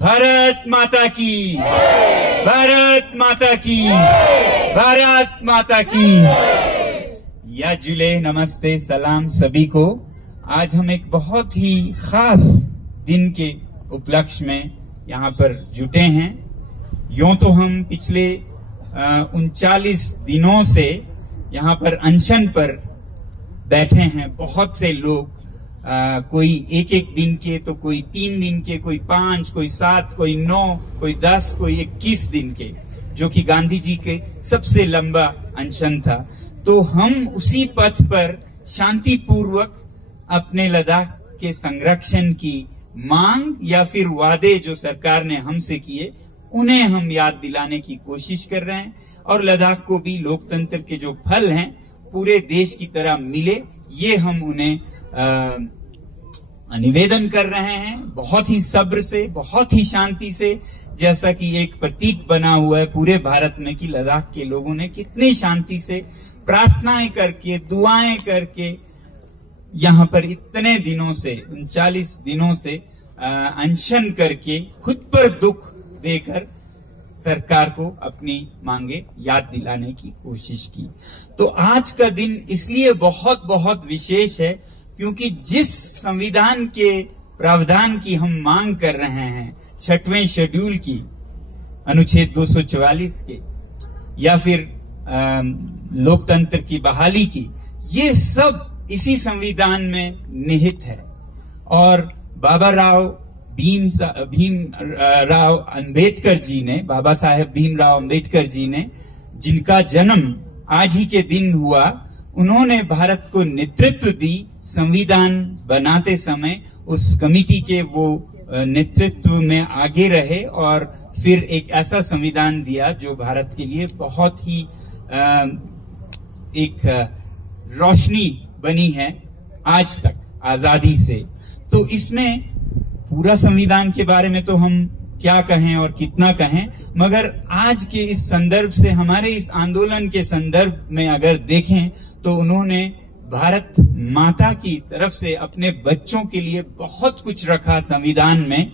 भारत माता की, भारत माता की, भारत माता की। या जुले नमस्ते सलाम सभी को। आज हम एक बहुत ही खास दिन के उपलक्ष्य में यहाँ पर जुटे हैं। यूं तो हम पिछले 39 दिनों से यहाँ पर अनशन पर बैठे हैं। बहुत से लोग कोई एक दिन के, तो कोई 3 दिन के, कोई 5, कोई 7, कोई 9, कोई 10, कोई 21 दिन के, जो कि गांधी जी के सबसे लंबा अनशन था। तो हम उसी पथ पर शांतिपूर्वक अपने लद्दाख के संरक्षण की मांग या फिर वादे जो सरकार ने हमसे किए, उन्हें हम याद दिलाने की कोशिश कर रहे हैं। और लद्दाख को भी लोकतंत्र के जो फल हैं पूरे देश की तरह मिले, ये हम उन्हें निवेदन कर रहे हैं। बहुत ही सब्र से, बहुत ही शांति से, जैसा कि एक प्रतीक बना हुआ है पूरे भारत में कि लद्दाख के लोगों ने कितनी शांति से प्रार्थनाएं करके, दुआएं करके यहाँ पर इतने दिनों से, 39 दिनों से अनशन करके, खुद पर दुख देकर सरकार को अपनी मांगे याद दिलाने की कोशिश की। तो आज का दिन इसलिए बहुत बहुत विशेष है क्योंकि जिस संविधान के प्रावधान की हम मांग कर रहे हैं, 6वें शेड्यूल की, अनुच्छेद 244 के, या फिर लोकतंत्र की बहाली की, ये सब इसी संविधान में निहित है। और बाबा साहेब भीमराव अंबेडकर जी ने, जिनका जन्म आज ही के दिन हुआ, उन्होंने भारत को नेतृत्व दी संविधान बनाते समय। उस कमिटी के वो नेतृत्व में आगे रहे और फिर एक ऐसा संविधान दिया जो भारत के लिए बहुत ही एक रोशनी बनी है आज तक, आजादी से। तो इसमें पूरा संविधान के बारे में तो हम क्या कहें और कितना कहें, मगर आज के इस संदर्भ से, हमारे इस आंदोलन के संदर्भ में अगर देखें तो उन्होंने भारत माता की तरफ से अपने बच्चों के लिए बहुत कुछ रखा संविधान में,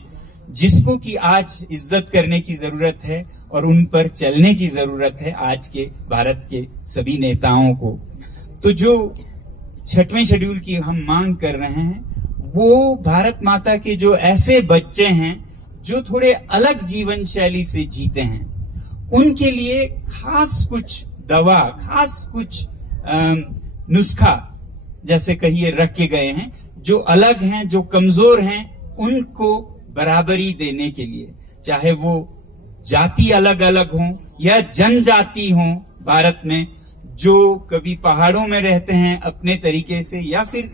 जिसको कि आज इज्जत करने की जरूरत है और उन पर चलने की जरूरत है आज के भारत के सभी नेताओं को। तो जो 6वें शेड्यूल की हम मांग कर रहे हैं, वो भारत माता के जो ऐसे बच्चे हैं जो थोड़े अलग जीवन शैली से जीते हैं, उनके लिए खास कुछ दवा, खास कुछ नुस्खा जैसे कहिए रखे गए हैं। जो अलग हैं, जो कमजोर हैं, उनको बराबरी देने के लिए, चाहे वो जाति अलग अलग हों या जनजाति हों भारत में, जो कभी पहाड़ों में रहते हैं अपने तरीके से, या फिर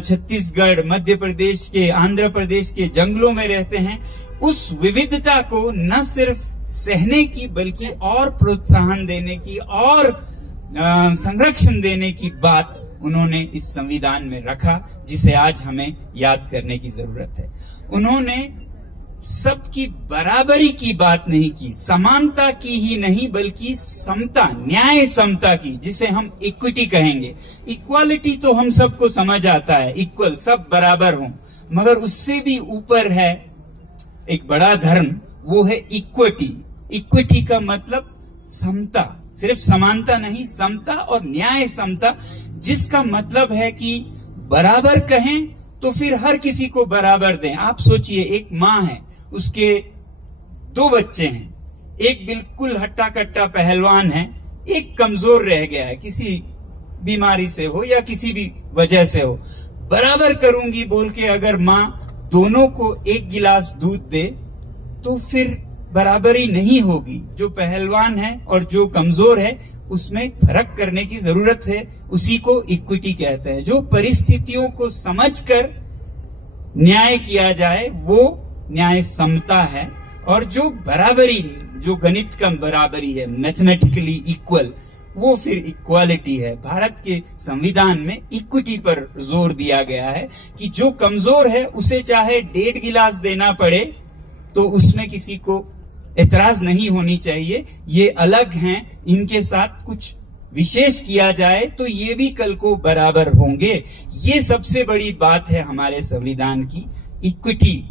छत्तीसगढ़, मध्य प्रदेश के, आंध्र प्रदेश के जंगलों में रहते हैं, उस विविधता को न सिर्फ सहने की बल्कि और प्रोत्साहन देने की और संरक्षण देने की बात उन्होंने इस संविधान में रखा, जिसे आज हमें याद करने की जरूरत है। उन्होंने सबकी बराबरी की बात नहीं की, समानता की ही नहीं बल्कि समता, न्याय समता की, जिसे हम इक्विटी कहेंगे। इक्वालिटी तो हम सबको समझ आता है, इक्वल, सब बराबर हों, मगर उससे भी ऊपर है एक बड़ा धर्म, वो है इक्विटी। इक्विटी का मतलब समता, सिर्फ समानता नहीं, समता और न्याय समता, जिसका मतलब है कि बराबर कहें तो फिर हर किसी को बराबर दें। आप सोचिए, एक माँ है, उसके 2 बच्चे हैं, एक बिल्कुल हट्टा कट्टा पहलवान है, एक कमजोर रह गया है, किसी बीमारी से हो या किसी भी वजह से हो। बराबर करूंगी बोल के अगर माँ दोनों को 1 गिलास दूध दे तो फिर बराबरी नहीं होगी। जो पहलवान है और जो कमजोर है, उसमें फर्क करने की जरूरत है, उसी को इक्विटी कहते हैं। जो परिस्थितियों को समझकर न्याय किया जाए वो न्याय समता है, और जो बराबरी, जो गणित का बराबरी है, मैथमेटिकली इक्वल, वो फिर इक्वालिटी है। भारत के संविधान में इक्विटी पर जोर दिया गया है कि जो कमजोर है उसे चाहे 1.5 गिलास देना पड़े तो उसमें किसी को एतराज नहीं होनी चाहिए। ये अलग हैं, इनके साथ कुछ विशेष किया जाए तो ये भी कल को बराबर होंगे। ये सबसे बड़ी बात है हमारे संविधान की, इक्विटी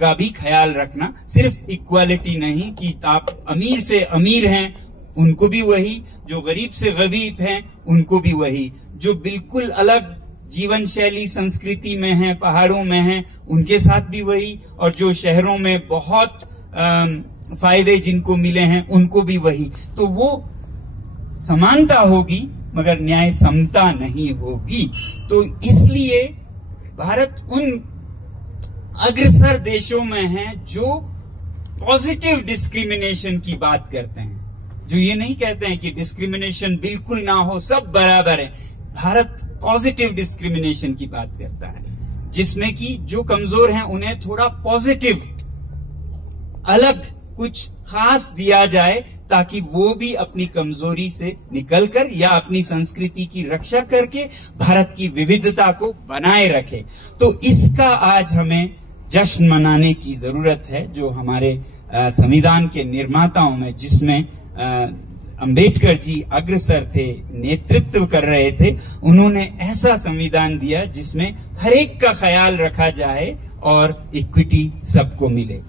का भी ख्याल रखना। सिर्फ इक्वालिटी नहीं कि आप अमीर से अमीर हैं उनको भी वही, जो गरीब से गरीब हैं उनको भी वही, जो बिल्कुल अलग जीवन शैली संस्कृति में हैं, पहाड़ों में हैं, उनके साथ भी वही, और जो शहरों में बहुत फायदे जिनको मिले हैं उनको भी वही। तो वो समानता होगी मगर न्याय समता नहीं होगी। तो इसलिए भारत उन अग्रसर देशों में है जो पॉजिटिव डिस्क्रिमिनेशन की बात करते हैं, जो ये नहीं कहते हैं कि डिस्क्रिमिनेशन बिल्कुल ना हो, सब बराबर है। भारत पॉजिटिव डिस्क्रिमिनेशन की बात करता है, जिसमें कि जो कमजोर हैं उन्हें थोड़ा पॉजिटिव अलग कुछ खास दिया जाए ताकि वो भी अपनी कमजोरी से निकलकर या अपनी संस्कृति की रक्षा करके भारत की विविधता को बनाए रखे। तो इसका आज हमें जश्न मनाने की जरूरत है, जो हमारे संविधान के निर्माताओं में, जिसमें अंबेडकर जी अग्रसर थे, नेतृत्व कर रहे थे, उन्होंने ऐसा संविधान दिया जिसमें हर एक का ख्याल रखा जाए और इक्विटी सबको मिले।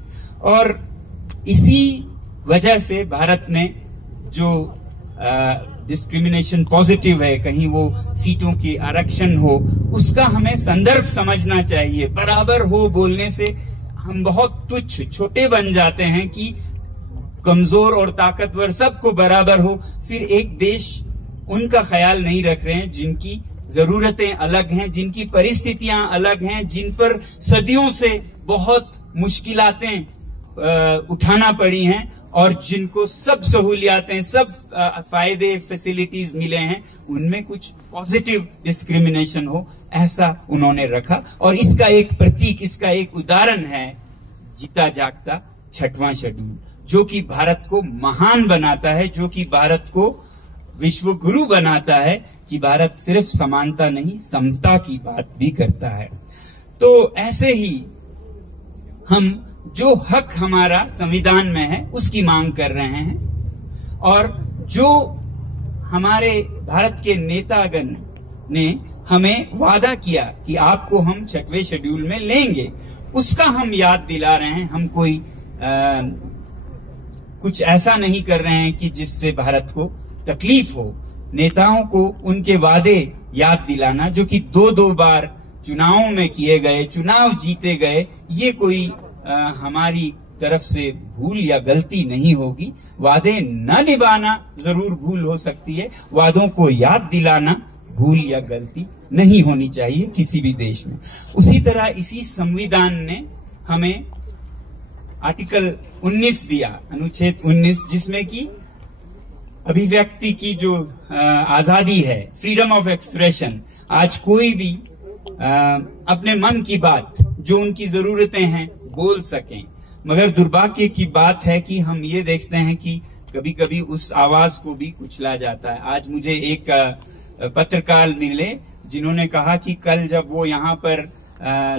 और इसी वजह से भारत में जो डिस्क्रिमिनेशन पॉजिटिव है, कहीं वो सीटों की आरक्षण हो, उसका हमें संदर्भ समझना चाहिए। बराबर हो बोलने से हम बहुत तुच्छ छोटे बन जाते हैं कि कमजोर और ताकतवर सबको बराबर हो, फिर एक देश उनका ख्याल नहीं रख रहे हैं जिनकी जरूरतें अलग हैं, जिनकी परिस्थितियां अलग हैं, जिन पर सदियों से बहुत मुश्किलातें उठाना पड़ी हैं और जिनको सब सहूलियातें, सब फायदे, फैसिलिटीज मिले हैं, उनमें कुछ पॉजिटिव डिस्क्रिमिनेशन हो, ऐसा उन्होंने रखा। और इसका एक प्रतीक, इसका एक उदाहरण है जीता जागता 6वां शेड्यूल, जो कि भारत को महान बनाता है, जो कि भारत को विश्व गुरु बनाता है कि भारत सिर्फ समानता नहीं समता की बात भी करता है। तो ऐसे ही हम जो हक हमारा संविधान में है उसकी मांग कर रहे हैं, और जो हमारे भारत के नेतागण ने हमें वादा किया कि आपको हम 6वें शेड्यूल में लेंगे, उसका हम याद दिला रहे हैं। हम कोई कुछ ऐसा नहीं कर रहे हैं कि जिससे भारत को तकलीफ हो। नेताओं को उनके वादे याद दिलाना, जो कि 2-2 बार चुनावों में किए गए, चुनाव जीते गए, ये कोई हमारी तरफ से भूल या गलती नहीं होगी। वादे न निभाना जरूर भूल हो सकती है, वादों को याद दिलाना भूल या गलती नहीं होनी चाहिए किसी भी देश में। उसी तरह इसी संविधान ने हमें आर्टिकल 19 दिया, अनुच्छेद 19, जिसमें कि अभिव्यक्ति की जो आजादी है, फ्रीडम ऑफ एक्सप्रेशन, आज कोई भी अपने मन की बात, जो उनकी जरूरतें हैं, बोल सकें। मगर दुर्भाग्य की बात है कि हम ये देखते हैं कि कभी कभी उस आवाज को भी कुचला जाता है। आज मुझे एक पत्रकार मिले जिन्होंने कहा कि कल जब वो यहाँ पर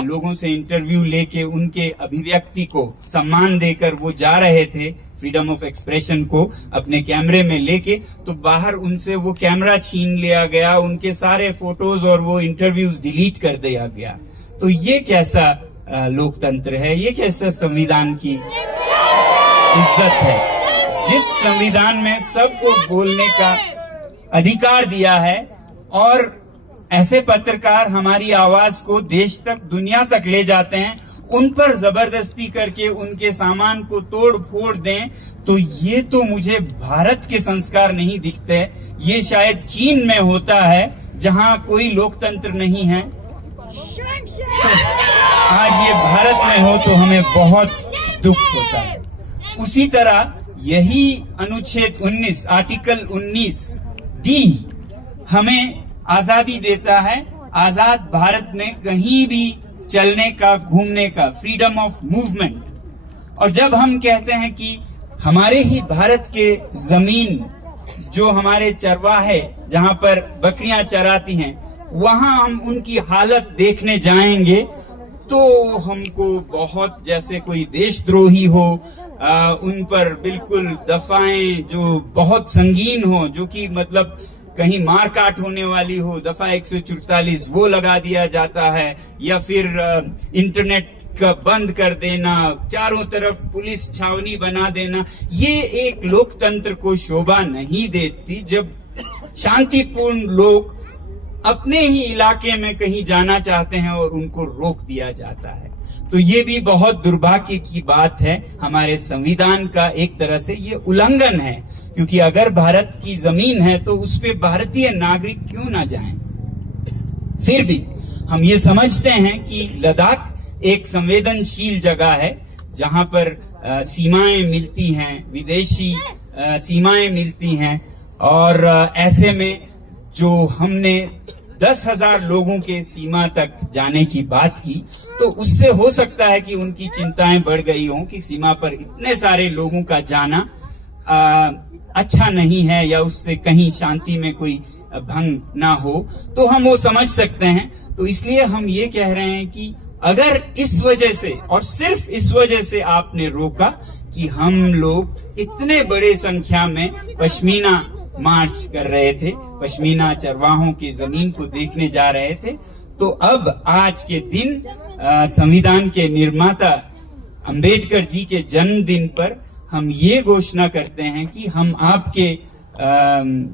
लोगों से इंटरव्यू लेके उनके अभिव्यक्ति को सम्मान देकर वो जा रहे थे, फ्रीडम ऑफ एक्सप्रेशन को अपने कैमरे में लेके, तो बाहर उनसे वो कैमरा छीन लिया गया, उनके सारे फोटोज और वो इंटरव्यूज डिलीट कर दिया गया। तो ये कैसा लोकतंत्र है, ये कैसा संविधान की इज्जत है, जिस संविधान में सबको बोलने का अधिकार दिया है और ऐसे पत्रकार हमारी आवाज को देश तक, दुनिया तक ले जाते हैं, उन पर जबरदस्ती करके उनके सामान को तोड़ फोड़ दें, तो ये तो मुझे भारत के संस्कार नहीं दिखते। ये शायद चीन में होता है जहां कोई लोकतंत्र नहीं है। आज ये भारत में हो तो हमें बहुत दुख होता है। उसी तरह यही अनुच्छेद 19, आर्टिकल 19D हमें आजादी देता है, आजाद भारत में कहीं भी चलने का, घूमने का, फ्रीडम ऑफ मूवमेंट। और जब हम कहते हैं कि हमारे ही भारत के जमीन, जो हमारे चरवाहे जहां पर बकरियां चराती हैं, वहां हम उनकी हालत देखने जाएंगे तो हमको बहुत जैसे कोई देशद्रोही हो, उन पर बिल्कुल दफाएं जो बहुत संगीन हो, जो कि मतलब कहीं मार काट होने वाली हो, दफा 144 वो लगा दिया जाता है, या फिर इंटरनेट का बंद कर देना, चारों तरफ पुलिस छावनी बना देना, ये एक लोकतंत्र को शोभा नहीं देती। जब शांतिपूर्ण लोग अपने ही इलाके में कहीं जाना चाहते हैं और उनको रोक दिया जाता है, तो ये भी बहुत दुर्भाग्य की बात है। हमारे संविधान का एक तरह से ये उल्लंघन है, क्योंकि अगर भारत की जमीन है तो उस पे भारतीय नागरिक क्यों ना जाएं। फिर भी हम ये समझते हैं कि लद्दाख एक संवेदनशील जगह है, जहां पर सीमाएं मिलती हैं, विदेशी सीमाएं मिलती हैं, और ऐसे में जो हमने 10,000 लोगों के सीमा तक जाने की बात की, तो उससे हो सकता है कि उनकी चिंताएं बढ़ गई हों कि सीमा पर इतने सारे लोगों का जाना अच्छा नहीं है, या उससे कहीं शांति में कोई भंग ना हो, तो हम वो समझ सकते हैं। तो इसलिए हम ये कह रहे हैं कि अगर इस वजह से और सिर्फ इस वजह से आपने रोका कि हम लोग इतने बड़े संख्या में पश्मीना मार्च कर रहे थे, पश्मीना चरवाहों की जमीन को देखने जा रहे थे, तो अब आज के दिन संविधान के निर्माता अंबेडकर जी के जन्मदिन पर हम ये घोषणा करते हैं कि हम आपके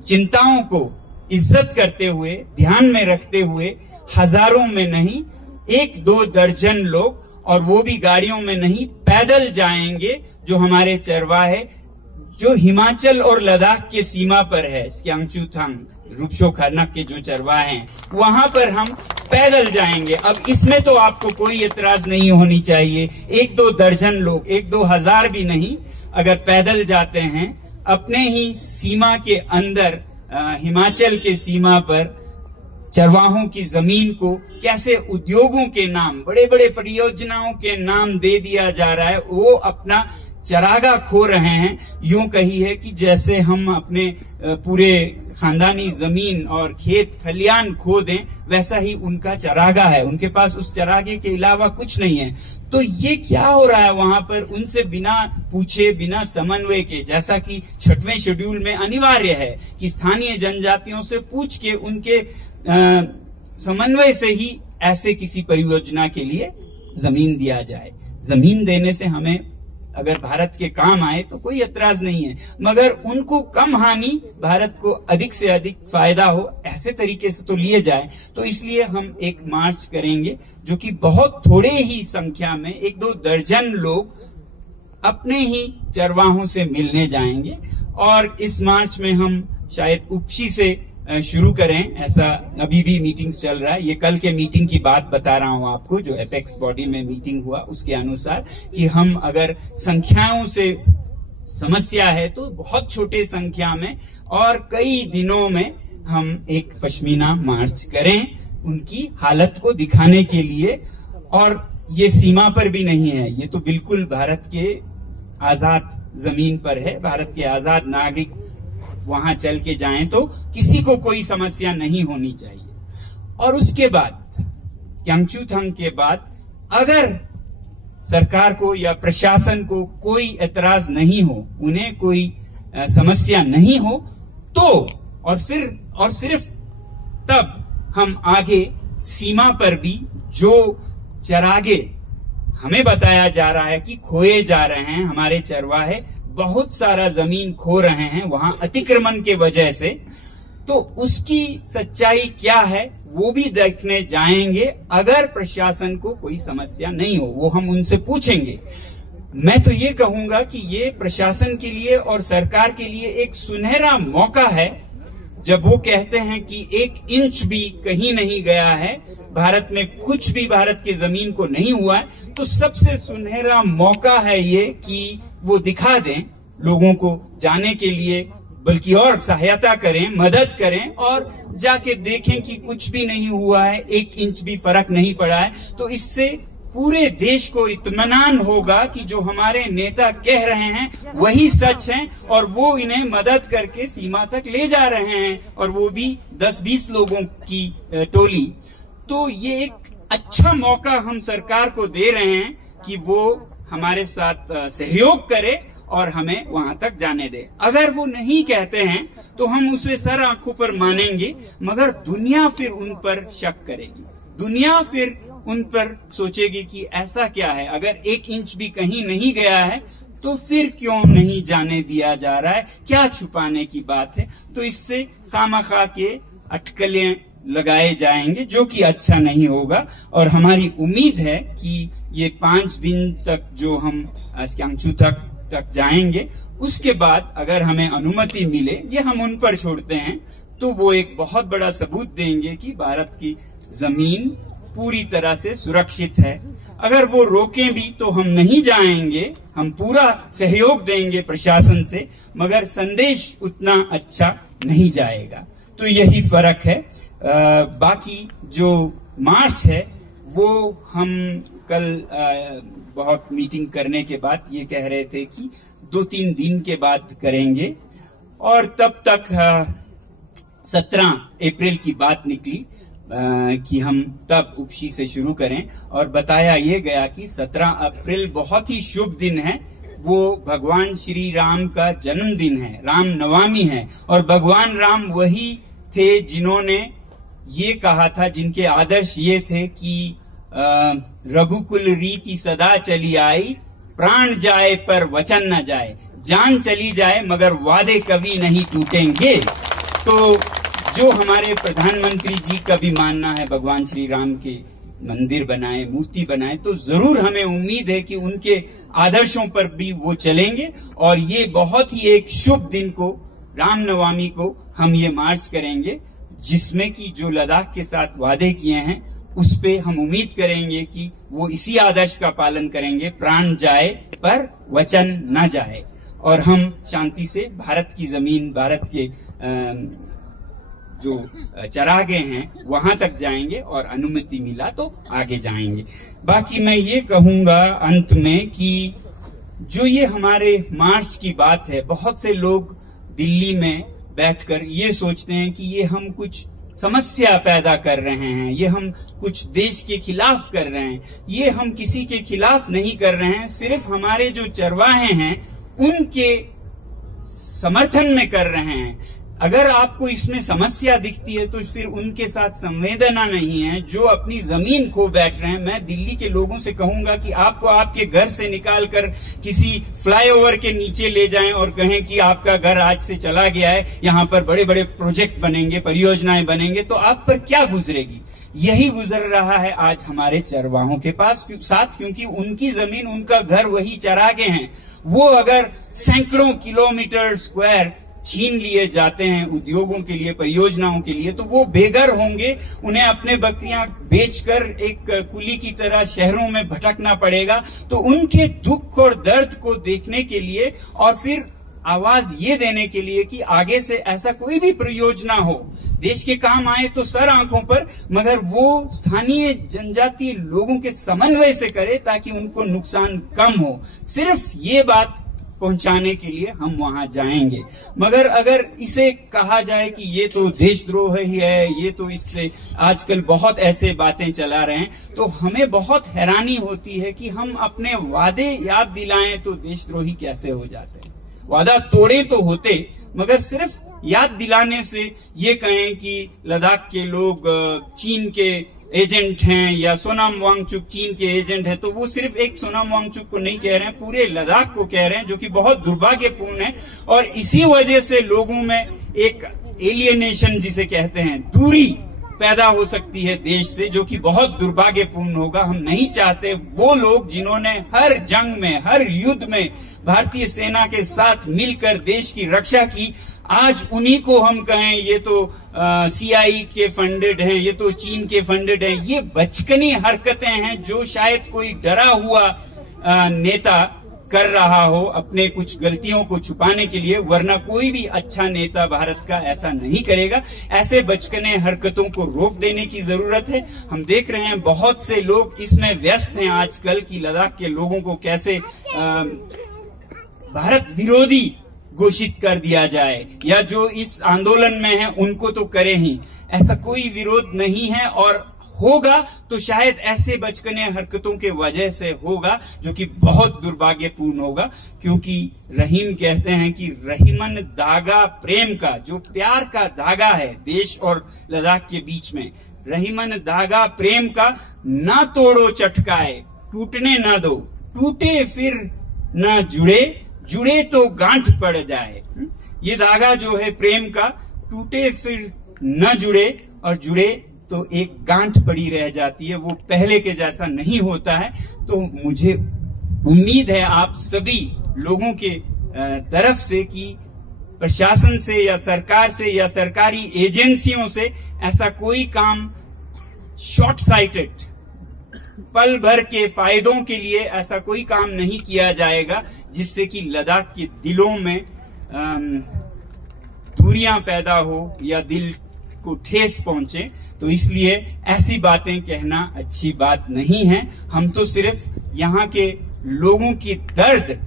चिंताओं को इज्जत करते हुए, ध्यान में रखते हुए, हजारों में नहीं 1-2 दर्जन लोग, और वो भी गाड़ियों में नहीं, पैदल जाएंगे, जो हमारे चरवाहे जो हिमाचल और लद्दाख के सीमा पर है, स्यांगचूथांग, रुपशो खारनाक के जो चरवाहे हैं, वहां पर हम पैदल जाएंगे। अब इसमें तो आपको कोई एतराज नहीं होनी चाहिए। 1-2 दर्जन लोग, 1-2 हजार भी नहीं, अगर पैदल जाते हैं अपने ही सीमा के अंदर, हिमाचल के सीमा पर चरवाहों की जमीन को कैसे उद्योगों के नाम, बड़े बड़े परियोजनाओं के नाम दे दिया जा रहा है, वो अपना चरागा खो रहे हैं। यूं कही है कि जैसे हम अपने पूरे खानदानी जमीन और खेत खलियान खो दें, वैसा ही उनका चरागा है, उनके पास उस चरागे के अलावा कुछ नहीं है। तो ये क्या हो रहा है वहां पर, उनसे बिना पूछे, बिना समन्वय के, जैसा कि 6वें शेड्यूल में अनिवार्य है कि स्थानीय जनजातियों से पूछ के उनके समन्वय से ही ऐसे किसी परियोजना के लिए जमीन दिया जाए। जमीन देने से हमें अगर भारत के काम आए तो कोई एतराज नहीं है, मगर उनको कम हानि, भारत को अधिक से अधिक फायदा हो, ऐसे तरीके से तो लिए जाए। तो इसलिए हम एक मार्च करेंगे, जो कि बहुत थोड़े ही संख्या में 1-2 दर्जन लोग अपने ही चरवाहों से मिलने जाएंगे, और इस मार्च में हम शायद उपशी से शुरू करें, ऐसा अभी भी मीटिंग चल रहा है। ये कल के मीटिंग की बात बता रहा हूं आपको, जो एपेक्स बॉडी में मीटिंग हुआ उसके अनुसार, कि हम अगर संख्याओं से समस्या है तो बहुत छोटे संख्या में और कई दिनों में हम एक पश्मीना मार्च करें, उनकी हालत को दिखाने के लिए। और ये सीमा पर भी नहीं है, ये तो बिल्कुल भारत के आजाद जमीन पर है। भारत के आजाद नागरिक वहां चल के जाएं तो किसी को कोई समस्या नहीं होनी चाहिए। और उसके बाद स्यांगचूथांग के बाद अगर सरकार को या प्रशासन को कोई एतराज नहीं हो, उन्हें कोई समस्या नहीं हो, तो और सिर्फ तब हम आगे सीमा पर भी जो चरागे हमें बताया जा रहा है कि खोए जा रहे हैं, हमारे चरवाहे बहुत सारा जमीन खो रहे हैं वहां अतिक्रमण के वजह से, तो उसकी सच्चाई क्या है वो भी देखने जाएंगे। अगर प्रशासन को कोई समस्या नहीं हो, वो हम उनसे पूछेंगे। मैं तो ये कहूंगा कि ये प्रशासन के लिए और सरकार के लिए एक सुनहरा मौका है, जब वो कहते हैं कि 1 इंच भी कहीं नहीं गया है, भारत में कुछ भी भारत की जमीन को नहीं हुआ है, तो सबसे सुनहरा मौका है ये कि वो दिखा दें लोगों को जाने के लिए, बल्कि और सहायता करें, मदद करें, और जाके देखें कि कुछ भी नहीं हुआ है, 1 इंच भी फर्क नहीं पड़ा है। तो इससे पूरे देश को इत्मीनान होगा कि जो हमारे नेता कह रहे हैं वही सच है, और वो इन्हें मदद करके सीमा तक ले जा रहे हैं, और वो भी 10-20 लोगों की टोली। तो ये एक अच्छा मौका हम सरकार को दे रहे हैं कि वो हमारे साथ सहयोग करे और हमें वहां तक जाने दे। अगर वो नहीं कहते हैं तो हम उसे सर आंखों पर मानेंगे, मगर दुनिया फिर उन पर शक करेगी, दुनिया फिर उन पर सोचेगी कि ऐसा क्या है, अगर 1 इंच भी कहीं नहीं गया है तो फिर क्यों नहीं जाने दिया जा रहा है, क्या छुपाने की बात है। तो इससे खामखा के अटकलें लगाए जाएंगे जो कि अच्छा नहीं होगा। और हमारी उम्मीद है कि ये 5 दिन तक जो हम स्क्यांगचू तक जाएंगे, उसके बाद अगर हमें अनुमति मिले, ये हम उन पर छोड़ते हैं, तो वो एक बहुत बड़ा सबूत देंगे कि भारत की जमीन पूरी तरह से सुरक्षित है। अगर वो रोकें भी तो हम नहीं जाएंगे, हम पूरा सहयोग देंगे प्रशासन से, मगर संदेश उतना अच्छा नहीं जाएगा। तो यही फर्क है। बाकी जो मार्च है वो हम कल बहुत मीटिंग करने के बाद ये कह रहे थे कि 2-3 दिन के बाद करेंगे, और तब तक 17 अप्रैल की बात निकली कि हम तब उपशी से शुरू करें। और बताया ये गया कि 17 अप्रैल बहुत ही शुभ दिन है, वो भगवान श्री राम का जन्मदिन है, राम नवमी है। और भगवान राम वही थे जिन्होंने ये कहा था, जिनके आदर्श ये थे कि रघुकुल रीति सदा चली आई, प्राण जाए पर वचन न जाए, जान चली जाए मगर वादे कभी नहीं टूटेंगे। तो जो हमारे प्रधानमंत्री जी का भी मानना है भगवान श्री राम के मंदिर बनाए, मूर्ति बनाए, तो जरूर हमें उम्मीद है कि उनके आदर्शों पर भी वो चलेंगे। और ये बहुत ही एक शुभ दिन को, रामनवमी को हम ये मार्च करेंगे, जिसमें कि जो लद्दाख के साथ वादे किए हैं उस पे हम उम्मीद करेंगे कि वो इसी आदर्श का पालन करेंगे, प्राण जाए पर वचन न जाए, और हम शांति से भारत की जमीन, भारत के जो चरागे हैं वहां तक जाएंगे, और अनुमति मिला तो आगे जाएंगे। बाकी मैं ये कहूंगा अंत में कि जो ये हमारे मार्च की बात है, बहुत से लोग दिल्ली में बैठकर ये सोचते हैं कि ये हम कुछ समस्या पैदा कर रहे हैं, ये हम कुछ देश के खिलाफ कर रहे हैं। ये हम किसी के खिलाफ नहीं कर रहे हैं, सिर्फ हमारे जो चरवाहे हैं उनके समर्थन में कर रहे हैं। अगर आपको इसमें समस्या दिखती है तो फिर उनके साथ संवेदना नहीं है, जो अपनी जमीन खो बैठ रहे हैं। मैं दिल्ली के लोगों से कहूंगा कि आपको आपके घर से निकालकर किसी फ्लाईओवर के नीचे ले जाएं और कहें कि आपका घर आज से चला गया है, यहाँ पर बड़े बड़े प्रोजेक्ट बनेंगे, परियोजनाएं बनेंगे, तो आप पर क्या गुजरेगी। यही गुजर रहा है आज हमारे चरवाहों के पास साथ, क्योंकि उनकी जमीन, उनका घर वही चरागे हैं। वो अगर सैकड़ों किलोमीटर स्क्वायर छीन लिए जाते हैं उद्योगों के लिए, परियोजनाओं के लिए, तो वो बेघर होंगे। उन्हें अपने बकरियां बेचकर एक कुली की तरह शहरों में भटकना पड़ेगा। तो उनके दुख और दर्द को देखने के लिए और फिर आवाज ये देने के लिए कि आगे से ऐसा कोई भी परियोजना हो, देश के काम आए तो सर आंखों पर, मगर वो स्थानीय जनजातीय लोगों के समन्वय से करे ताकि उनको नुकसान कम हो। सिर्फ ये बात पहुंचाने के लिए हम वहां जाएंगे। मगर अगर इसे कहा जाए कि ये तो देशद्रोह ही है, ये तो इससे आजकल बहुत ऐसे बातें चला रहे हैं, तो हमें बहुत हैरानी होती है कि हम अपने वादे याद दिलाएं तो देशद्रोही कैसे हो जाते हैं। वादा तोड़े तो होते, मगर सिर्फ याद दिलाने से ये कहें कि लद्दाख के लोग चीन के एजेंट हैं या सोनाम वांगचुक चीन के एजेंट हैं, तो वो सिर्फ एक सोनाम वांगचुक को नहीं कह रहे हैं, पूरे लद्दाख को कह रहे हैं, जो कि बहुत दुर्भाग्यपूर्ण है। और इसी वजह से लोगों में एक एलियनेशन जिसे कहते हैं, दूरी पैदा हो सकती है देश से, जो कि बहुत दुर्भाग्यपूर्ण होगा। हम नहीं चाहते वो लोग जिन्होंने हर जंग में, हर युद्ध में भारतीय सेना के साथ मिलकर देश की रक्षा की, आज उन्हीं को हम कहें ये तो सीआई के फंडेड हैं, ये तो चीन के फंडेड हैं। ये बचकनी हरकतें हैं जो शायद कोई डरा हुआ नेता कर रहा हो अपने कुछ गलतियों को छुपाने के लिए, वरना कोई भी अच्छा नेता भारत का ऐसा नहीं करेगा। ऐसे बचकने हरकतों को रोक देने की जरूरत है। हम देख रहे हैं बहुत से लोग इसमें व्यस्त हैं आजकल कि लद्दाख के लोगों को कैसे भारत विरोधी घोषित कर दिया जाए, या जो इस आंदोलन में है उनको तो करे ही। ऐसा कोई विरोध नहीं है, और होगा तो शायद ऐसे बचकने हरकतों के वजह से होगा, जो कि बहुत दुर्भाग्यपूर्ण होगा। क्योंकि रहीम कहते हैं कि रहीमन धागा प्रेम का, जो प्यार का धागा है देश और लद्दाख के बीच में, रहीमन धागा प्रेम का, ना तोड़ो चटकाए टूटने ना दो, टूटे फिर ना जुड़े, जुड़े तो गांठ पड़ जाए। ये धागा जो है प्रेम का, टूटे फिर न जुड़े और जुड़े तो एक गांठ पड़ी रह जाती है, वो पहले के जैसा नहीं होता है। तो मुझे उम्मीद है आप सभी लोगों के तरफ से कि प्रशासन से या सरकार से या सरकारी एजेंसियों से ऐसा कोई काम शॉर्ट साइटेड पल भर के फायदों के लिए ऐसा कोई काम नहीं किया जाएगा जिससे कि लद्दाख के दिलों में दूरियां पैदा हो या दिल को ठेस पहुंचे। तो इसलिए ऐसी बातें कहना अच्छी बात नहीं है। हम तो सिर्फ यहाँ के लोगों की दर्द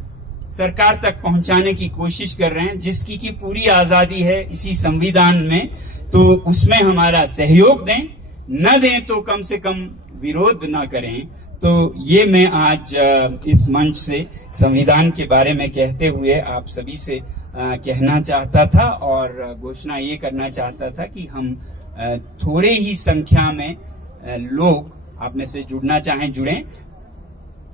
सरकार तक पहुंचाने की कोशिश कर रहे हैं, जिसकी की पूरी आजादी है इसी संविधान में। तो उसमें हमारा सहयोग दें, न दें तो कम से कम विरोध न करें। तो ये मैं आज इस मंच से संविधान के बारे में कहते हुए आप सभी से कहना चाहता था और घोषणा ये करना चाहता था कि हम थोड़े ही संख्या में लोग आप में से जुड़ना चाहें जुड़ें,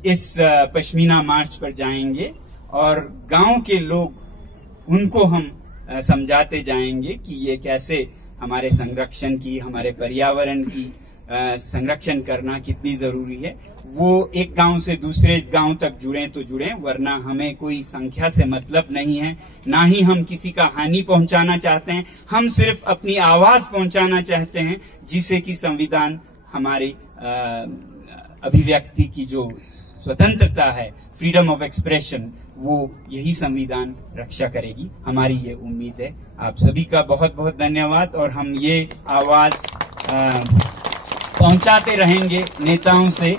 इस पश्मीना मार्च पर जाएंगे और गांव के लोग उनको हम समझाते जाएंगे कि ये कैसे हमारे संरक्षण की, हमारे पर्यावरण की संरक्षण करना कितनी जरूरी है। वो एक गांव से दूसरे गांव तक जुड़ें तो जुड़ें, वरना हमें कोई संख्या से मतलब नहीं है, ना ही हम किसी का हानि पहुंचाना चाहते हैं। हम सिर्फ अपनी आवाज पहुंचाना चाहते हैं, जिससे कि संविधान हमारी अभिव्यक्ति की जो स्वतंत्रता है, फ्रीडम ऑफ एक्सप्रेशन, वो यही संविधान रक्षा करेगी। हमारी ये उम्मीद है। आप सभी का बहुत बहुत धन्यवाद और हम ये आवाज पहुंचाते रहेंगे नेताओं से।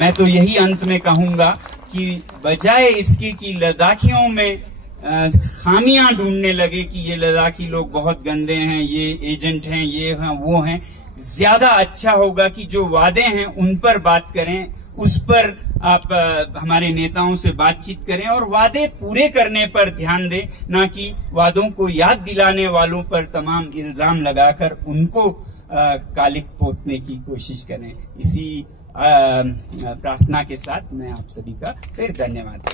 मैं तो यही अंत में कहूंगा कि बजाय इसके कि लद्दाखियों में खामियां ढूंढने लगे कि ये लद्दाखी लोग बहुत गंदे हैं, ये एजेंट हैं, ये हैं, वो हैं, ज्यादा अच्छा होगा कि जो वादे हैं उन पर बात करें, उस पर आप हमारे नेताओं से बातचीत करें और वादे पूरे करने पर ध्यान दें, ना कि वादों को याद दिलाने वालों पर तमाम इल्जाम लगाकर उनको कालिक पोतने की कोशिश करें। इसी प्रार्थना के साथ मैं आप सभी का फिर धन्यवाद।